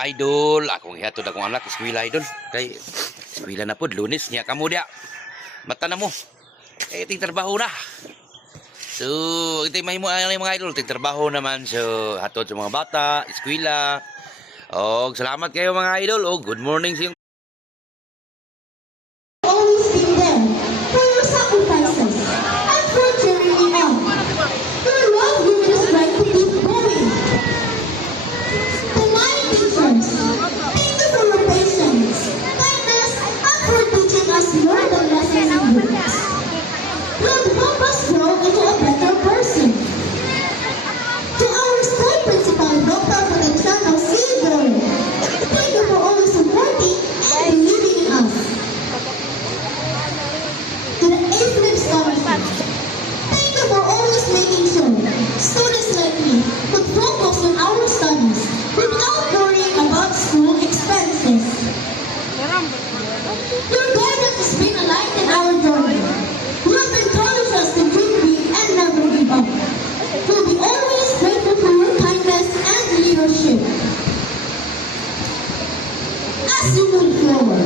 mga idol, akong ihatod akong anak eskwela idol. Kay eskwela na pod Lunes niya kamo dia. Mata na mo. Eh ting trabaho na. So, ito mahimo ang mga idol, ting trabaho naman so hatod sa mga bata, eskwela. Og salamat kayo mga idol. Og good morning sa Always been there for your sacrifices and for cheering me on. Your love given us right to keep going. To my teachers, thank you for your patience, kindness, and for teaching us more than lessons in books. You have helped us grow into a better person. To our school principal, Dr. Feliciano Seagull, thank you for always supporting and believing in us. To the A-Flip Scholarship, thank you for always making sure students like me could focus on our studies without worrying about school expenses. Your guidance has been a light in our journey. You have encouraged us to dream big and never give up. We'll be always grateful for your kindness and leadership. As you move forward,